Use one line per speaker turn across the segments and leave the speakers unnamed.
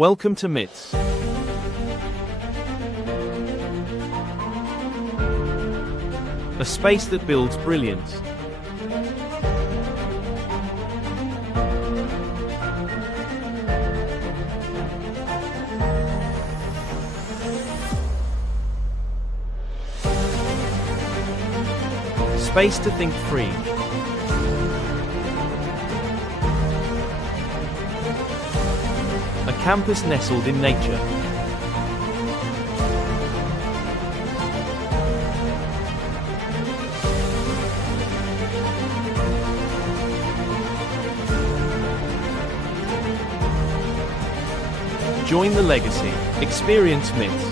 Welcome to Myths. A space that builds brilliance. Space to think free. Campus nestled in nature. Join the legacy. Experience myths.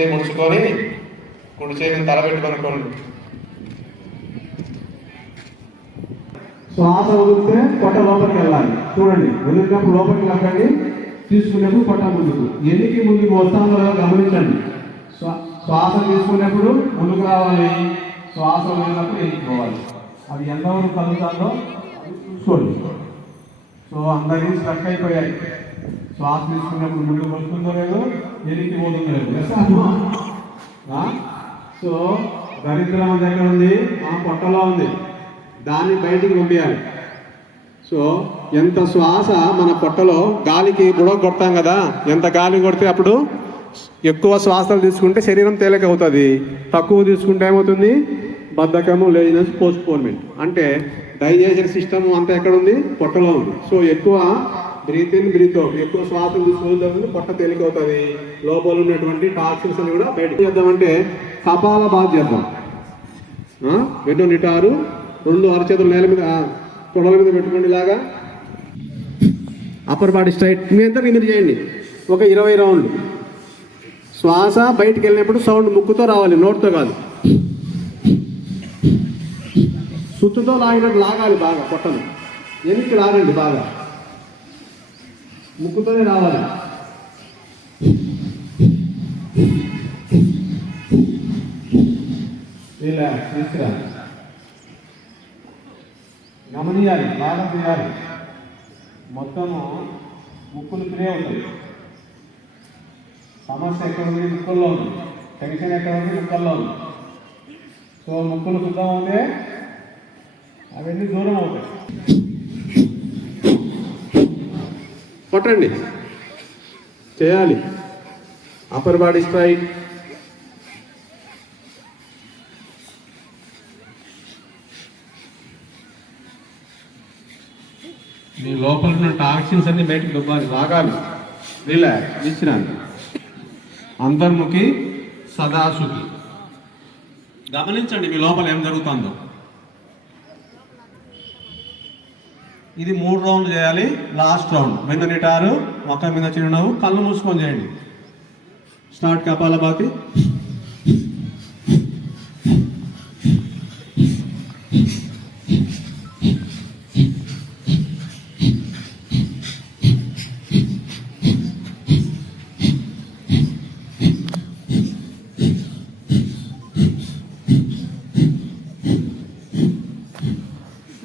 చేయి ముడుచుకొని కుడి చేయిని తలబెట్టుకొనుకోండి
శ్వాస వదిలితే పొట్ట లోపలికి వెళ్ళాలి. చూడండి వదిలినప్పుడు లోపలికి వెళ్ళకండి తీసుకునేప్పుడు పొట్ట ముందుకు. ఎన్నికి ముందుకు వస్తామో గమనించండి. శ్వాస తీసుకునేప్పుడు ముందుకు రావాలి. శ్వాస వదిలినప్పుడు ఎన్నికోవాలి అది ఎంతవరకు కలుగుతారో చూసుకోండి. సో అందరికీ స్ట్రక్ అయిపోయాయి. శ్వాస తీసుకున్నప్పుడు ముందుకు వస్తుందో లేదు ఎనికి పోతుందో లేదు. సో దరిద్రం దగ్గర ఉంది మన పొట్టలో ఉంది. దాన్ని బయటికి పంపించాలి సో ఎంత శ్వాస మన పొట్టలో గాలికి బుడవ కొడతాం కదా ఎంత గాలి కొడితే అప్పుడు ఎక్కువ శ్వాసలు తీసుకుంటే శరీరం తేలిక అవుతుంది. తక్కువ తీసుకుంటే ఏమవుతుంది? బద్ధకము లేజినెస్ పోస్ట్పోన్మెంట్ అంటే డైజెషన్ సిస్టమ్ అంతా ఎక్కడ ఉంది? పొట్టలో ఉంది. సో ఎక్కువ బ్రీత్ ఇన్ బ్రీత్ అవుట్ ఎక్కువ శ్వాస తీసుకోవాలి పొట్ట తేలికవుతుంది. లోపల ఉన్నటువంటి టాక్సిన్స్ అని కూడా బయట చేద్దామంటే కపాల బాధ చేద్దాం. వెంట నిటారు రెండు అరచేతులు నేల మీద తొడల మీద పెట్టుకోండి ఇలాగా. అప్పర్ బాడీ స్ట్రైట్ మీ అంతా మీరు చేయండి. ఒక ఇరవై రౌండ్లు శ్వాస బయటికి వెళ్ళినప్పుడు సౌండ్ ముక్కుతో రావాలి నోట్తో కాదు. సుత్తుతో లాగినట్టు లాగాలి బాగా పొట్టను. ఎనికి లాగండి బాగా. ముక్కుతోనే రావాలి. రిలాక్స్ విశ్రాంతి గమనియాలి బాగా తీయాలి మొత్తము ముక్కులు ఫ్రీ అవుతాయి. సమస్య ఎక్కడ ఉంది? ముక్కుల్లో ఉంది. టెన్షన్ ఎక్కడ ఉంది? ముక్కల్లో ఉంది. సో ముక్కులు శుద్ధం ఉంటే అవన్నీ దూరం అవుతాయి. కొట్టండి. చేయాలి. అప్పర్ బాడీ స్ట్రైట్ మీ లోపల ఉన్న టాక్సిన్స్ అన్ని బయటకు దుబ్బాలి. రాగాలి రిలాక్స్ విశ్రాంతి. అంతర్ముఖి సదాసుఖి. గమనించండి మీ లోపల ఏం జరుగుతుందో. ఇది మూడు రౌండ్లు చేయాలి. Last round. మీద నిటారు. మొక్క మీద చిరునవ్వు. కళ్ళు మూసుకొని చేయండి. స్టార్ట్ కపాలభాతి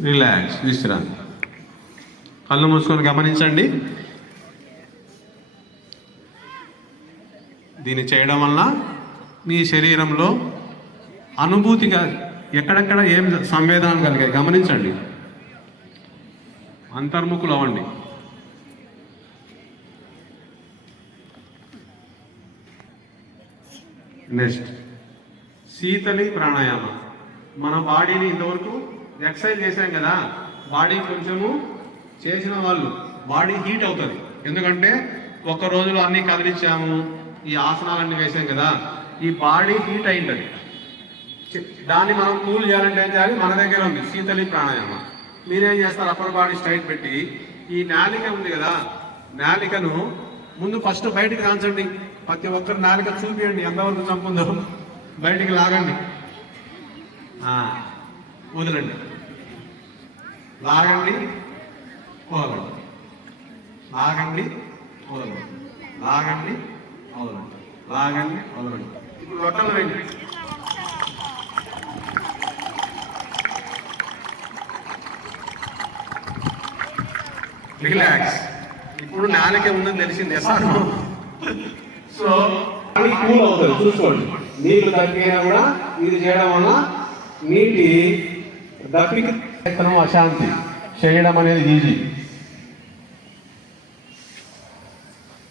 రిలాక్స్ విశ్రాంతి కళ్ళు మూసుకొని గమనించండి. దీన్ని చేయడం వల్ల మీ శరీరంలో అనుభూతిగా ఎక్కడెక్కడ ఏం సంవేదనలు కలిగాయి? గమనించండి. అంతర్ముఖులు అవ్వండి. నెక్స్ట్. శీతలి ప్రాణాయామం. మన బాడీని ఇంతవరకు ఎక్సర్సైజ్ చేశాం కదా. బాడీ కొంచెము చేసిన వాళ్ళు బాడీ హీట్ అవుతుంది. ఎందుకంటే ఒక్క రోజులో అన్ని కదిలించాము ఈ ఆసనాలన్నీ వేసాం కదా ఈ బాడీ హీట్ అయింటది. దాన్ని మనం కూల్ చేయాలంటే ఏం చేయాలి? మన దగ్గర ఉంది శీతలి ప్రాణాయామం. మీరేం చేస్తారు? అప్పర్ బాడీ స్ట్రైట్ పెట్టి ఈ నాలిక ఉంది కదా నాలికను ముందు ఫస్ట్ బయటికి రాంచండి. ప్రతి ఒక్కరు నాలిక చూపియండి. ఎంతవరకు చంపుందో. బయటికి లాగండి. వదలండి. లాగండి. పోగండి లాగండి వదలండి లాగండి వదలండి లాగండి వదలండి ఇప్పుడు రొట్టెలు వేయండి రిలాక్స్ ఇప్పుడు నాన్నకే ఉందని తెలిసింది సార్. సో అది కూల్ అవుతుంది చూసుకోండి. నీళ్ళు తగ్గినా కూడా ఇది చేయడం వల్ల నీటి దప్పికి అశాంతి. చేయడం అనేది ఈజీ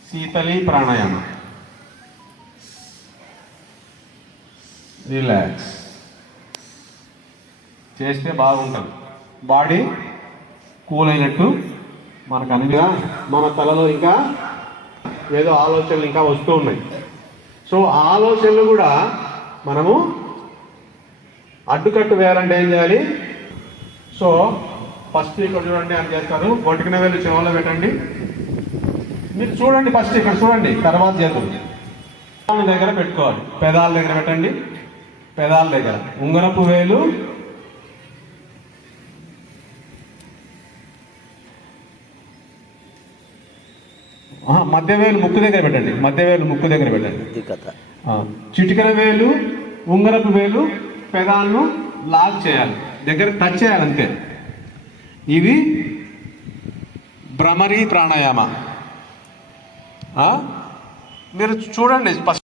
శీతలి ప్రాణాయామం. రిలాక్స్ చేస్తే బాగుంటుంది. బాడీ కూల్ అయినట్టు మనకు అనిగా మన తలలో ఇంకా ఏదో ఆలోచనలు ఇంకా వస్తూ ఉన్నాయి. సో ఆలోచనలు కూడా మనము అడ్డుకట్టు వేయాలంటే ఏం చేయాలి? సో ఫస్ట్ ఇక్కడ చూడండి అని చేస్తారు. బొట్టుకునే వెళ్ళి చెవులో పెట్టండి. మీరు చూడండి ఫస్ట్ ఇక్కడ చూడండి. తర్వాత చేద్దాం. పెదాల దగ్గర పెట్టుకోవాలి. పెదాల దగ్గర పెట్టండి. పెదాల దగ్గర. ఉంగరపు వేలు మధ్య వేలు ముక్కు దగ్గర పెట్టండి. మధ్య వేలు ముక్కు దగ్గర పెట్టండి. ఆ, చిటికెన వేలు ఉంగరపు వేలు పెదాలను లాక్ చేయాలి. దగ్గర టచ్ చేయాలి అంతే. ఇది భ్రమరీ ప్రాణాయామ. మీరు చూడండి ఫస్ట్